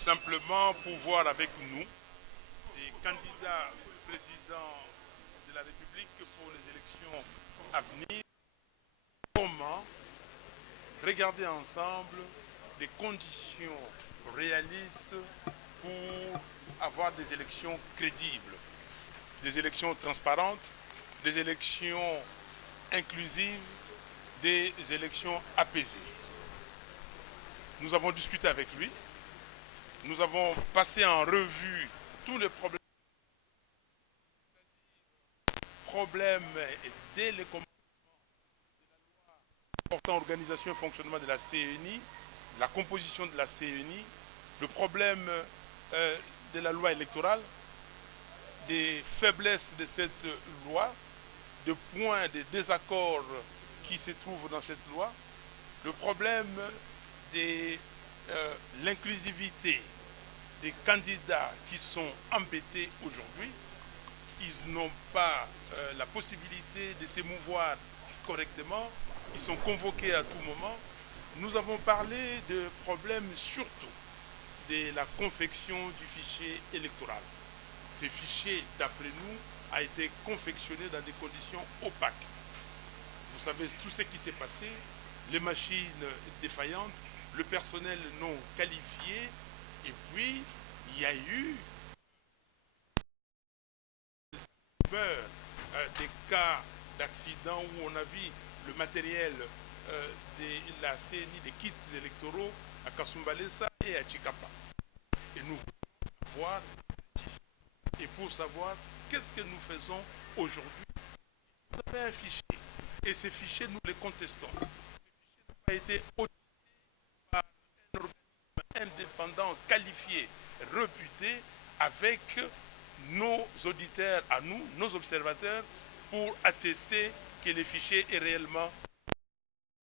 simplement pour voir avec nous les candidats présidents de la République pour les élections à venir, comment regarder ensemble des conditions réalistes pour avoir des élections crédibles, des élections transparentes, des élections inclusives, des élections apaisées. Nous avons discuté avec lui, nous avons passé en revue tous les problèmes dès le commencement portant organisation et fonctionnement de la CENI, la composition de la CENI, le problème de la loi électorale, des faiblesses de cette loi, des points de désaccord qui se trouvent dans cette loi, le problème de l'inclusivité des candidats qui sont embêtés aujourd'hui. Ils n'ont pas la possibilité de s'émouvoir correctement. Ils sont convoqués à tout moment. Nous avons parlé de problèmes surtout de la confection du fichier électoral. Ce fichier, d'après nous, a été confectionné dans des conditions opaques. Vous savez tout ce qui s'est passé, les machines défaillantes, le personnel non qualifié, et puis il y a eu des cas d'accident où on a vu le matériel de la CNI, des kits électoraux à Kasumbalesa et à Chikapa. Et nous voulons voir et pour savoir qu'est-ce que nous faisons aujourd'hui. Vous avez un fichier et ces fichiers, nous les contestons. Ces fichiers n'ont pas été audités par un organisme indépendant, qualifié, réputé, avec nos auditeurs à nous, nos observateurs, pour attester que les fichiers est réellement...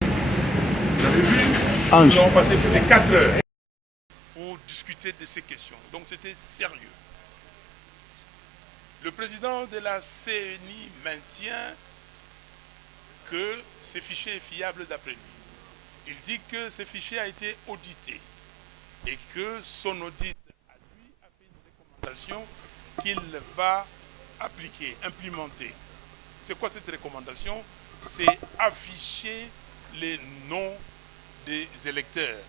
Vous avez vu, nous avons passé plus de 4 heures pour discuter de ces questions. Donc c'était sérieux. Le président de la CENI maintient que ce fichier est fiable d'après lui. Il dit que ce fichier a été audité et que son audit à lui a fait une recommandation qu'il va appliquer, implémenter. C'est quoi cette recommandation? C'est afficher les noms des électeurs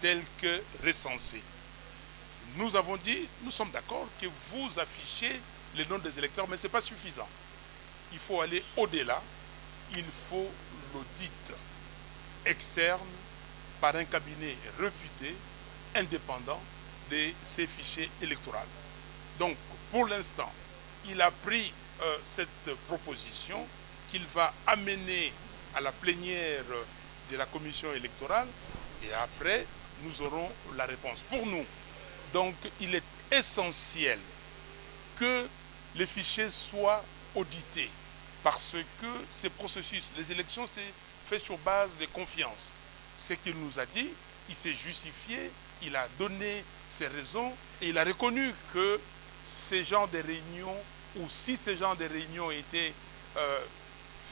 tels que recensés. Nous avons dit, nous sommes d'accord que vous affichez les noms des électeurs, mais ce n'est pas suffisant. Il faut aller au-delà. Il faut l'audit externe par un cabinet réputé, indépendant de ces fichiers électoraux. Donc, pour l'instant, il a pris cette proposition qu'il va amener à la plénière de la commission électorale et après, nous aurons la réponse. Pour nous, donc, il est essentiel que les fichiers soient audités parce que ces processus, les élections, c'est fait sur base de confiance. Ce qu'il nous a dit, il s'est justifié, il a donné ses raisons et il a reconnu que ces genres de réunions, ou si ces genres de réunions étaient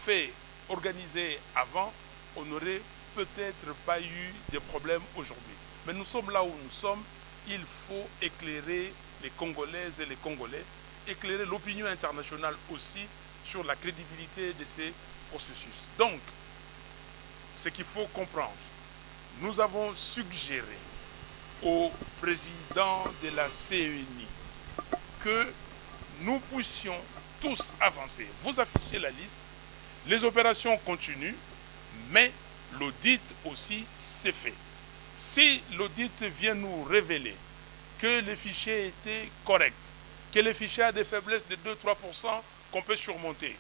faits, organisés avant, on n'aurait peut-être pas eu de problème aujourd'hui. Mais nous sommes là où nous sommes, il faut éclairer les Congolaises et les Congolais, éclairer l'opinion internationale aussi sur la crédibilité de ces processus. Donc, ce qu'il faut comprendre, nous avons suggéré au président de la CENI que nous puissions tous avancer. Vous affichez la liste, les opérations continuent, mais l'audit aussi s'est fait. Si l'audit vient nous révéler que les fichiers étaient corrects, que les fichiers a des faiblesses de 2-3% qu'on peut surmonter,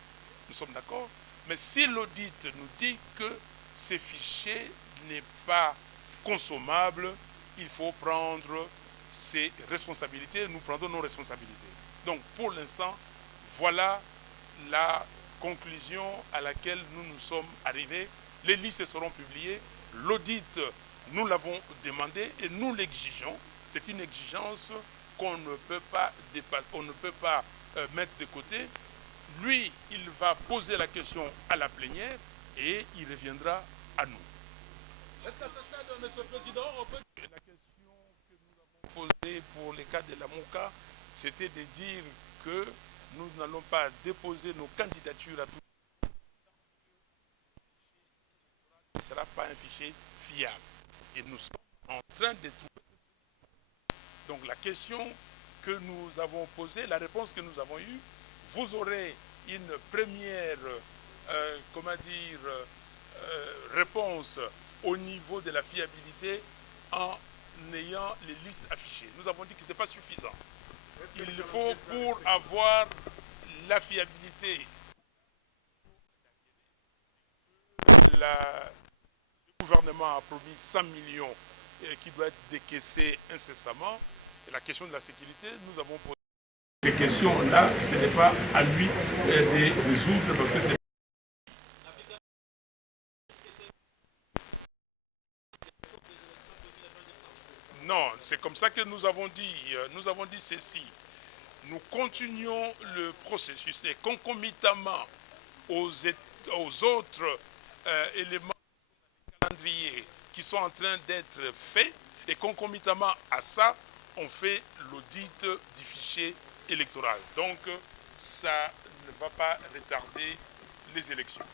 nous sommes d'accord. Mais si l'audit nous dit que ces fichiers n'est pas consommable, il faut prendre ses responsabilités, nous prendrons nos responsabilités. Donc pour l'instant, voilà la conclusion à laquelle nous nous sommes arrivés. Les listes seront publiées, l'audit, nous l'avons demandé et nous l'exigeons. C'est une exigence qu'on ne peut pas dépasser, on ne peut pas mettre de côté. Lui, il va poser la question à la plénière et il reviendra à nous. Est-ce qu'à ce stade, M. le Président, on peut... La question que nous avons posé pour les cas de la MOCA, c'était de dire que nous n'allons pas déposer nos candidatures à tout. Ce ne sera pas un fichier fiable. Et nous sommes en train de trouver. Donc la question que nous avons posée, la réponse que nous avons eue, vous aurez une première, réponse au niveau de la fiabilité en ayant les listes affichées. Nous avons dit que ce n'est pas suffisant. Il faut, pour avoir la fiabilité, le gouvernement a promis 100 millions qui doit être décaissé incessamment. Et la question de la sécurité, nous avons posé ces questions-là, ce n'est pas à lui de résoudre parce que c'est... Non, c'est comme ça que nous avons dit ceci. Nous continuons le processus et concomitamment aux autres éléments du calendrier qui sont en train d'être faits, et concomitamment à ça, on fait l'audit du fichier électoral. Donc, ça ne va pas retarder les élections.